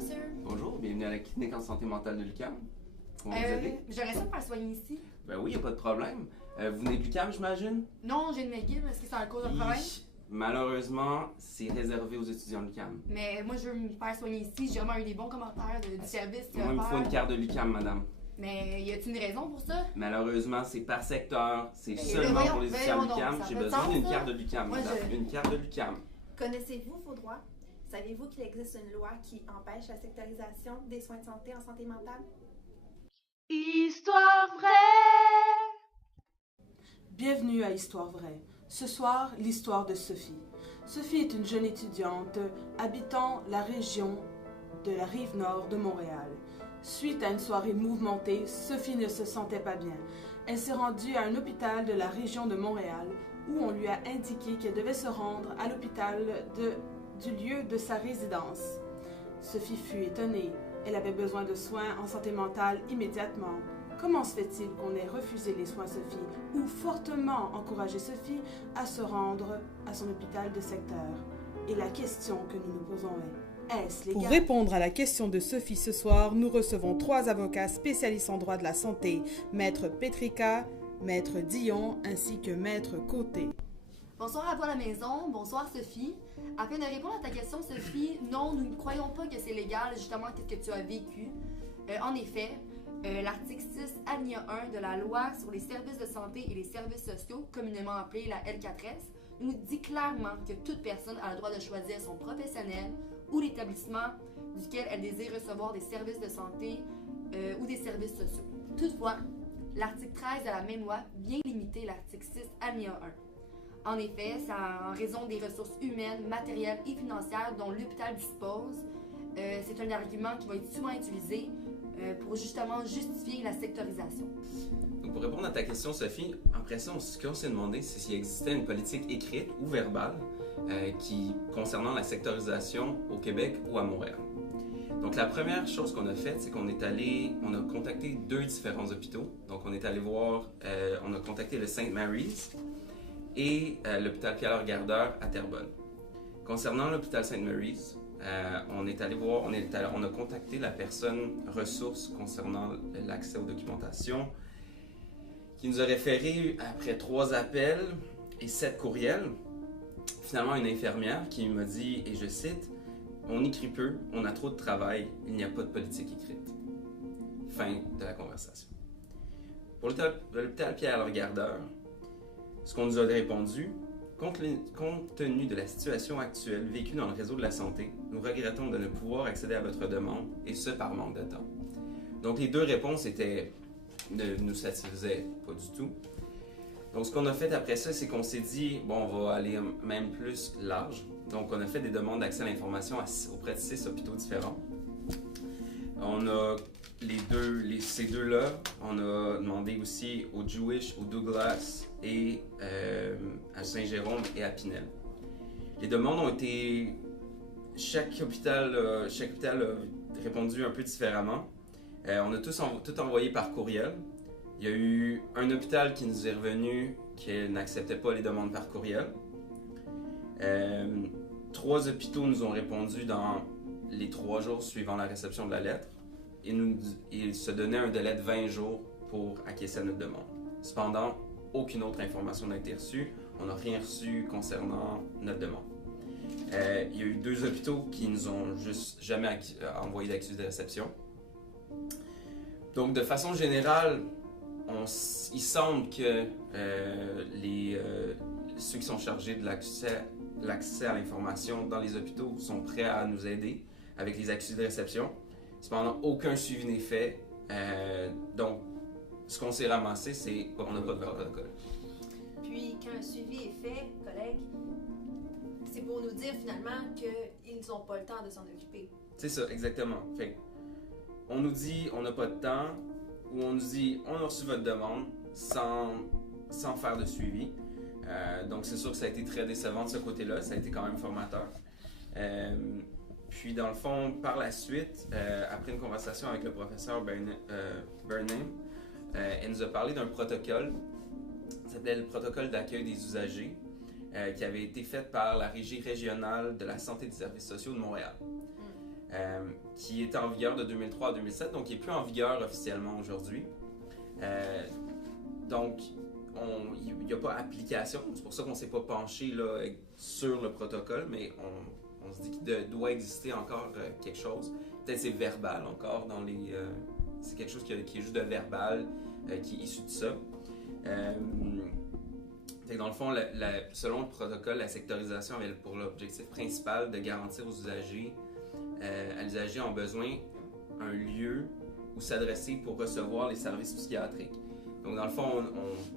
monsieur. Bonjour, bienvenue à la clinique en santé mentale de l'UQAM. Comment vous aider? J'aurais ça me faire soigner ici. Ben oui, il n'y a pas de problème. Vous venez de l'UQAM, j'imagine? Non, j'ai une McGill. Est-ce que c'est en cause d'un problème? Malheureusement, c'est réservé aux étudiants de l'UQAM. Mais moi, je veux me faire soigner ici. J'ai vraiment eu des bons commentaires du service. Moi, il me faut une carte de l'UQAM, madame. Mais y a-t-il une raison pour ça? Malheureusement, c'est par secteur. C'est Mais seulement voyons, pour les étudiants de voyons l'UQAM. donc, J'ai ça fait besoin sens, d'une ça? carte de l'UQAM, Moi, madame. Une carte de l'UQAM. Connaissez-vous vos droits? Savez-vous qu'il existe une loi qui empêche la sectorisation des soins de santé en santé mentale? Histoire vraie! Bienvenue à Histoire vraie. Ce soir, l'histoire de Sophie. Sophie est une jeune étudiante habitant la région de la rive nord de Montréal. Suite à une soirée mouvementée, Sophie ne se sentait pas bien. Elle s'est rendue à un hôpital de la région de Montréal où on lui a indiqué qu'elle devait se rendre à l'hôpital du lieu de sa résidence. Sophie fut étonnée. Elle avait besoin de soins en santé mentale immédiatement. Comment se fait-il qu'on ait refusé les soins Sophie ou fortement encouragé Sophie à se rendre à son hôpital de secteur? Et la question que nous nous posons est, est-ce légal? Pour répondre à la question de Sophie ce soir, nous recevons 3 avocats spécialistes en droit de la santé, Maître Petrika, Maître Dion ainsi que Maître Côté. Bonsoir à toi à la maison. Bonsoir Sophie. Afin de répondre à ta question, Sophie, non, nous ne croyons pas que c'est légal, justement, qu'est-ce que tu as vécu. En effet, l'article 6, alinéa 1 de la loi sur les services de santé et les services sociaux, communément appelée la L4S, nous dit clairement que toute personne a le droit de choisir son professionnel ou l'établissement duquel elle désire recevoir des services de santé ou des services sociaux. Toutefois, l'article 13 de la même loi vient limiter l'article 6, alinéa 1. En effet, c'est en raison des ressources humaines, matérielles et financières dont l'hôpital dispose. C'est un argument qui va être souvent utilisé pour justement justifier la sectorisation. Donc, pour répondre à ta question, Sophie, après ça, ce qu'on s'est demandé, c'est s'il existait une politique écrite ou verbale concernant la sectorisation au Québec ou à Montréal. Donc, la première chose qu'on a faite, c'est qu'on a contacté 2 différents hôpitaux. Donc, on est allé voir, on a contacté le St. Mary's et l'hôpital Pierre-Gardeur à Terrebonne. Concernant l'hôpital St. Mary's, on a contacté la personne ressource concernant l'accès aux documentations, qui nous a référé après 3 appels et 7 courriels. Finalement, une infirmière qui m'a dit, et je cite, « On écrit peu, on a trop de travail, il n'y a pas de politique écrite. » Fin de la conversation. Pour l'hôpital Pierre-Gardeur, ce qu'on nous a répondu, compte tenu de la situation actuelle vécue dans le réseau de la santé, nous regrettons de ne pouvoir accéder à votre demande, et ce par manque de temps. Donc les 2 réponses ne nous satisfaisaient pas du tout. Donc ce qu'on a fait après ça, c'est qu'on s'est dit, bon, on va aller même plus large. Donc on a fait des demandes d'accès à l'information auprès de 6 hôpitaux différents. On a ces 2-là, on a demandé aussi au Jewish, au Douglas et à Saint-Jérôme et à Pinel. Les demandes ont été... Chaque hôpital a répondu un peu différemment. On a tout envoyé par courriel. Il y a eu un hôpital qui nous est revenu qu'il n'acceptait pas les demandes par courriel. 3 hôpitaux nous ont répondu dans les 3 jours suivant la réception de la lettre. Ils se donnaient un délai de 20 jours pour acquiescer à notre demande. Cependant, aucune autre information n'a été reçue. On n'a rien reçu concernant notre demande. Il y a eu 2 hôpitaux qui nous ont juste jamais envoyé d'accusé de réception. Donc, de façon générale, il semble que ceux qui sont chargés de l'accès à l'information dans les hôpitaux sont prêts à nous aider avec les accusés de réception. Cependant, aucun suivi n'est fait. Donc, ce qu'on s'est ramassé, c'est qu'on n'a pas de protocole. Puis, quand un suivi est fait, collègues, c'est pour nous dire finalement qu'ils n'ont pas le temps de s'en occuper. C'est ça, exactement. Fait on nous dit on n'a pas de temps, ou on nous dit on a reçu votre demande sans faire de suivi. Donc, c'est sûr que ça a été très décevant de ce côté-là. Ça a été quand même formateur. Puis, dans le fond, par la suite, après une conversation avec le professeur Burnham, elle nous a parlé d'un protocole. Ça s'appelait le protocole d'accueil des usagers, qui avait été fait par la Régie régionale de la santé et des services sociaux de Montréal. qui était en vigueur de 2003 à 2007, donc qui n'est plus en vigueur officiellement aujourd'hui. Donc, il n'y a pas application, c'est pour ça qu'on ne s'est pas penché là, sur le protocole, mais on se dit qu'il doit exister encore quelque chose. Peut-être c'est verbal encore dans les... c'est quelque chose qui est juste de verbal, qui est issu de ça. Dans le fond, selon le protocole, la sectorisation avait pour l'objectif principal de garantir aux usagers, à l'usager en besoin, un lieu où s'adresser pour recevoir les services psychiatriques. Donc, dans le fond,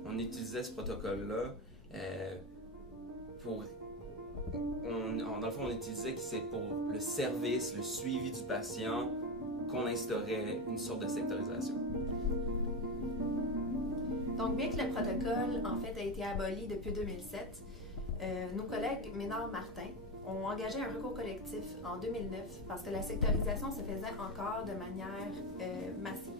on utilisait ce protocole-là pour... dans le fond, on utilisait que c'est pour le service, le suivi du patient qu'on instaurait une sorte de sectorisation. Donc, bien que le protocole, en fait, a été aboli depuis 2007, nos collègues Ménard-Martin ont engagé un recours collectif en 2009 parce que la sectorisation se faisait encore de manière massive.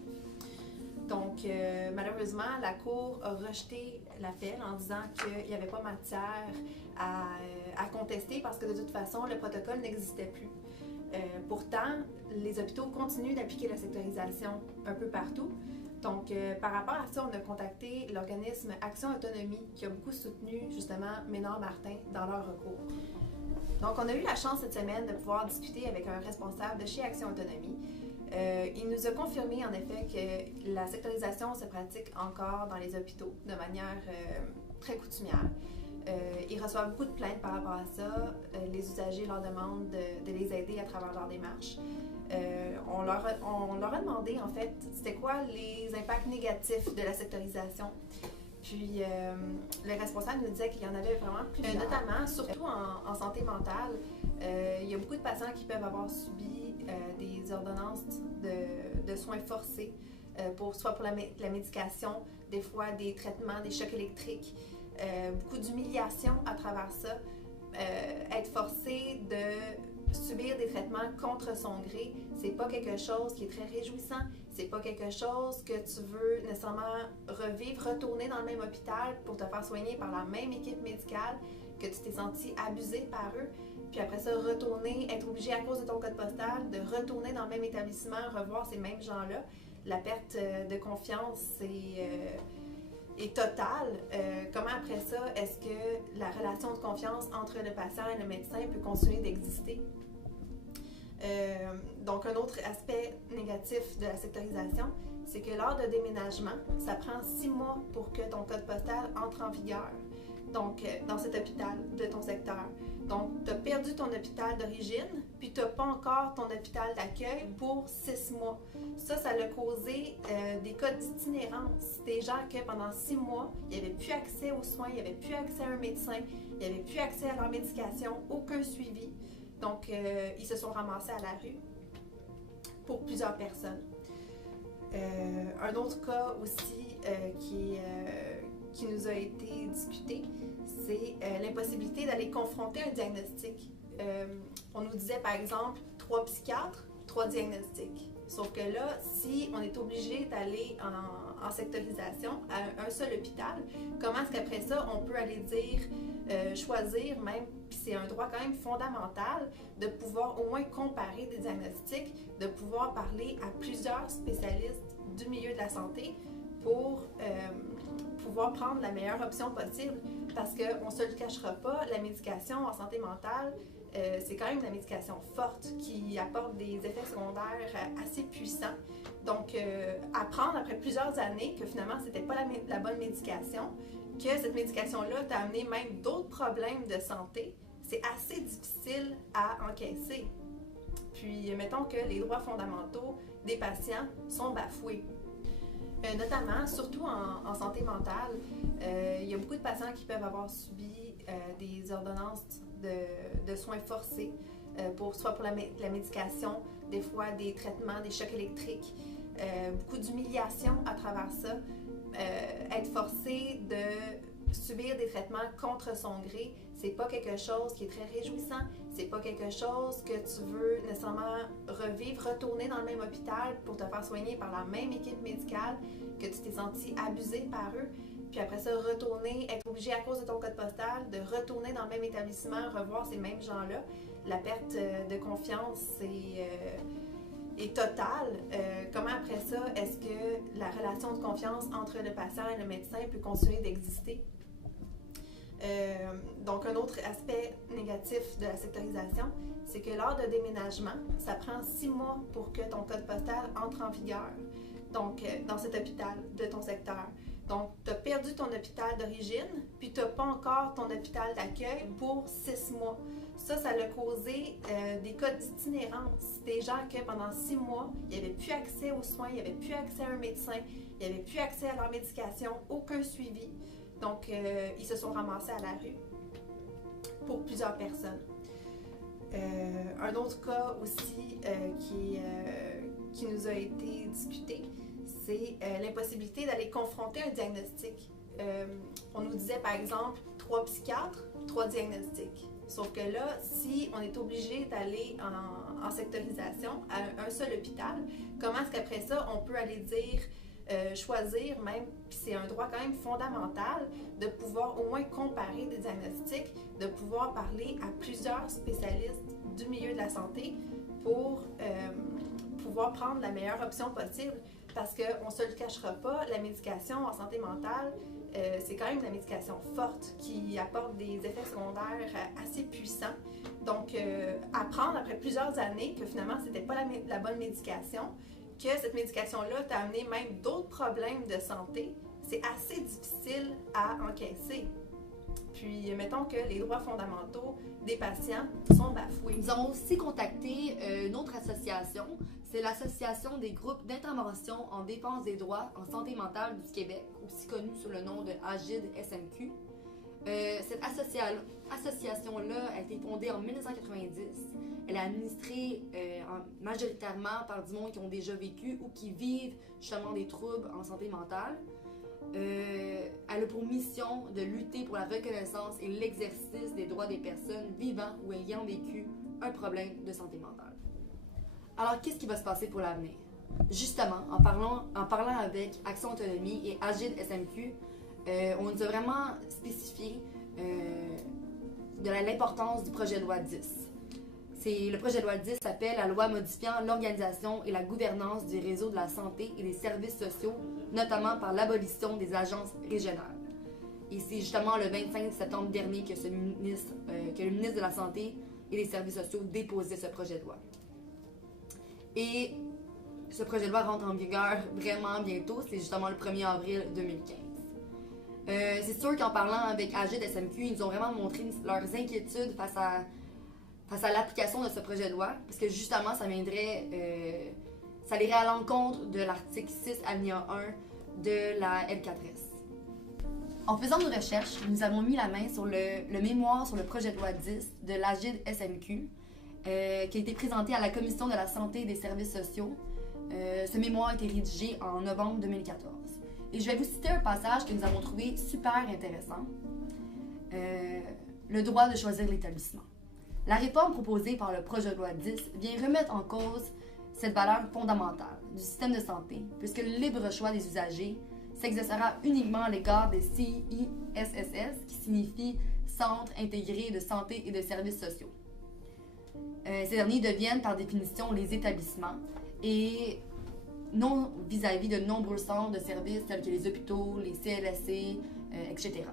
Donc, malheureusement, la Cour a rejeté l'appel en disant qu'il n'y avait pas matière à contester parce que de toute façon, le protocole n'existait plus. Pourtant, les hôpitaux continuent d'appliquer la sectorisation un peu partout. Donc, par rapport à ça, on a contacté l'organisme Action Autonomie qui a beaucoup soutenu justement Ménard-Martin dans leur recours. Donc, on a eu la chance cette semaine de pouvoir discuter avec un responsable de chez Action Autonomie. Il nous a confirmé en effet que la sectorisation se pratique encore dans les hôpitaux de manière très coutumière. Ils reçoivent beaucoup de plaintes par rapport à ça. Les usagers leur demandent de les aider à travers leur démarche. On leur a demandé en fait c'était quoi les impacts négatifs de la sectorisation. Puis le responsable nous disait qu'il y en avait vraiment plusieurs. Notamment, surtout en santé mentale, il y a beaucoup de patients qui peuvent avoir subi des ordonnances de soins forcés, soit pour la médication, des fois des traitements, des chocs électriques, beaucoup d'humiliation à travers ça, être forcé de subir des traitements contre son gré, c'est pas quelque chose qui est très réjouissant, c'est pas quelque chose que tu veux nécessairement revivre, retourner dans le même hôpital pour te faire soigner par la même équipe médicale, que tu t'es senti abusé par eux, puis après ça, retourner, être obligé à cause de ton code postal, de retourner dans le même établissement, revoir ces mêmes gens-là. La perte de confiance, est totale. Comment après ça, est-ce que la relation de confiance entre le patient et le médecin peut continuer d'exister? Donc, un autre aspect négatif de la sectorisation, c'est que lors de déménagement, ça prend 6 mois pour que ton code postal entre en vigueur. Donc, dans cet hôpital de ton secteur. Donc, tu as perdu ton hôpital d'origine, puis tu n'as pas encore ton hôpital d'accueil pour 6 mois. Ça a causé des cas d'itinérance. Des gens que pendant 6 mois, il n'y avait plus accès aux soins, il n'y avait plus accès à un médecin, il n'y avait plus accès à leur médication, aucun suivi. Donc, ils se sont ramassés à la rue pour plusieurs personnes. Un autre cas aussi qui nous a été discuté, c'est l'impossibilité d'aller confronter un diagnostic. On nous disait par exemple 3 psychiatres, 3 diagnostics. Sauf que là, si on est obligé d'aller en sectorisation à un seul hôpital, comment est-ce qu'après ça, on peut aller dire, choisir même, puis c'est un droit quand même fondamental, de pouvoir au moins comparer des diagnostics, de pouvoir parler à plusieurs spécialistes du milieu de la santé pour pouvoir prendre la meilleure option possible. Parce qu'on ne se le cachera pas, la médication en santé mentale, c'est quand même de la médication forte qui apporte des effets secondaires assez puissants. Donc, apprendre après plusieurs années que finalement, c'était pas la bonne médication, que cette médication-là t'a amené même d'autres problèmes de santé, c'est assez difficile à encaisser. Puis, mettons que les droits fondamentaux des patients sont bafoués. Notamment, surtout en santé mentale, il y a beaucoup de patients qui peuvent avoir subi des ordonnances de soins forcés, soit pour la médication, des fois des traitements, des chocs électriques, beaucoup d'humiliation à travers ça, être forcé de subir des traitements contre son gré, c'est pas quelque chose qui est très réjouissant, c'est pas quelque chose que tu veux nécessairement revivre, retourner dans le même hôpital pour te faire soigner par la même équipe médicale, que tu t'es senti abusé par eux, puis après ça, retourner, être obligé à cause de ton code postal, de retourner dans le même établissement, revoir ces mêmes gens-là. la perte de confiance est totale, comment après ça, est-ce que la relation de confiance entre le patient et le médecin peut continuer d'exister? Donc, un autre aspect négatif de la sectorisation, c'est que lors de déménagement, ça prend 6 mois pour que ton code postal entre en vigueur, donc dans cet hôpital de ton secteur. Donc, tu as perdu ton hôpital d'origine, puis tu n'as pas encore ton hôpital d'accueil pour 6 mois. Ça a causé des cas d'itinérance. Des gens que pendant 6 mois, il n'y avait plus accès aux soins, il n'y avait plus accès à un médecin, il n'y avait plus accès à leur médication, aucun suivi. Donc, ils se sont ramassés à la rue pour plusieurs personnes. Un autre cas aussi qui nous a été discuté, c'est l'impossibilité d'aller confronter un diagnostic. On nous disait par exemple 3 psychiatres, 3 diagnostics. Sauf que là, si on est obligé d'aller en sectorisation à un seul hôpital, comment est-ce qu'après ça, on peut aller dire, choisir même, puis c'est un droit quand même fondamental, de pouvoir au moins comparer des diagnostics, de pouvoir parler à plusieurs spécialistes du milieu de la santé pour pouvoir prendre la meilleure option possible. Parce qu'on ne se le cachera pas, la médication en santé mentale, c'est quand même de la médication forte qui apporte des effets secondaires assez puissants. Donc, apprendre après plusieurs années que finalement, ce n'était pas la bonne médication, que cette médication-là t'a amené même d'autres problèmes de santé, c'est assez difficile à encaisser. Puis, mettons que les droits fondamentaux des patients sont bafoués. Nous avons aussi contacté une autre association, c'est l'Association des groupes d'intervention en défense des droits en santé mentale du Québec, aussi connue sous le nom de AGID-SMQ. Cette association-là a été fondée en 1990. Elle est administrée majoritairement par du monde qui ont déjà vécu ou qui vivent justement des troubles en santé mentale. Elle a pour mission de lutter pour la reconnaissance et l'exercice des droits des personnes vivant ou ayant vécu un problème de santé mentale. Alors, qu'est-ce qui va se passer pour l'avenir? Justement, en parlant avec Action Autonomie et AGID-SMQ, on nous a vraiment spécifié de l'importance du projet de loi 10. Le projet de loi 10 s'appelle la loi modifiant l'organisation et la gouvernance du réseau de la santé et des services sociaux, notamment par l'abolition des agences régionales. Et c'est justement le 25 septembre dernier que le ministre de la Santé et des Services sociaux déposait ce projet de loi. Et ce projet de loi rentre en vigueur vraiment bientôt, c'est justement le 1er avril 2015. C'est sûr qu'en parlant avec AGID-SMQ, ils nous ont vraiment montré leurs inquiétudes face à l'application de ce projet de loi, parce que justement, ça irait à l'encontre de l'article 6 alinéa 1 de la L4S. En faisant nos recherches, nous avons mis la main sur le mémoire sur le projet de loi 10 de l'AGID-SMQ, qui a été présenté à la Commission de la santé et des services sociaux. Ce mémoire a été rédigé en novembre 2014. Et je vais vous citer un passage que nous avons trouvé super intéressant. Le droit de choisir l'établissement. La réforme proposée par le projet de loi 10 vient remettre en cause cette valeur fondamentale du système de santé, puisque le libre choix des usagers s'exercera uniquement à l'égard des CISSS, qui signifie Centres intégrés de santé et de services sociaux. Ces derniers deviennent par définition les établissements et non vis-à-vis de nombreux centres de services tels que les hôpitaux, les CLSC, etc.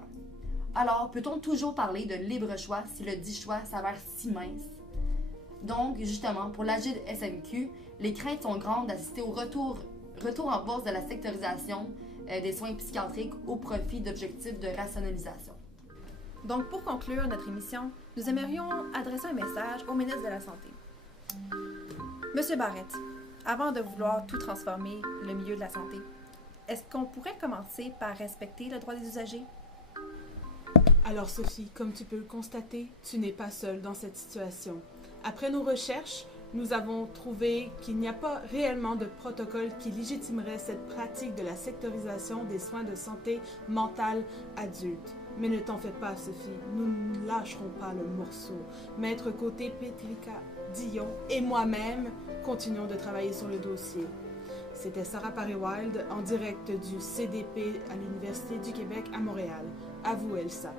Alors, peut-on toujours parler de libre choix si le dit choix s'avère si mince? Donc, justement, pour l'AGID-SMQ, les craintes sont grandes d'assister au retour en force de la sectorisation des soins psychiatriques au profit d'objectifs de rationalisation. Donc, pour conclure notre émission, nous aimerions adresser un message au ministre de la Santé. Monsieur Barrette, avant de vouloir tout transformer le milieu de la santé, est-ce qu'on pourrait commencer par respecter le droit des usagers? Alors Sophie, comme tu peux le constater, tu n'es pas seule dans cette situation. Après nos recherches, nous avons trouvé qu'il n'y a pas réellement de protocole qui légitimerait cette pratique de la sectorisation des soins de santé mentale adultes. Mais ne t'en fais pas, Sophie, nous ne lâcherons pas le morceau. Maître Côté-Pétrica Dion et moi-même continuons de travailler sur le dossier. C'était Sarah Paré-Wild en direct du CDP à l'Université du Québec à Montréal. À vous, Elsa.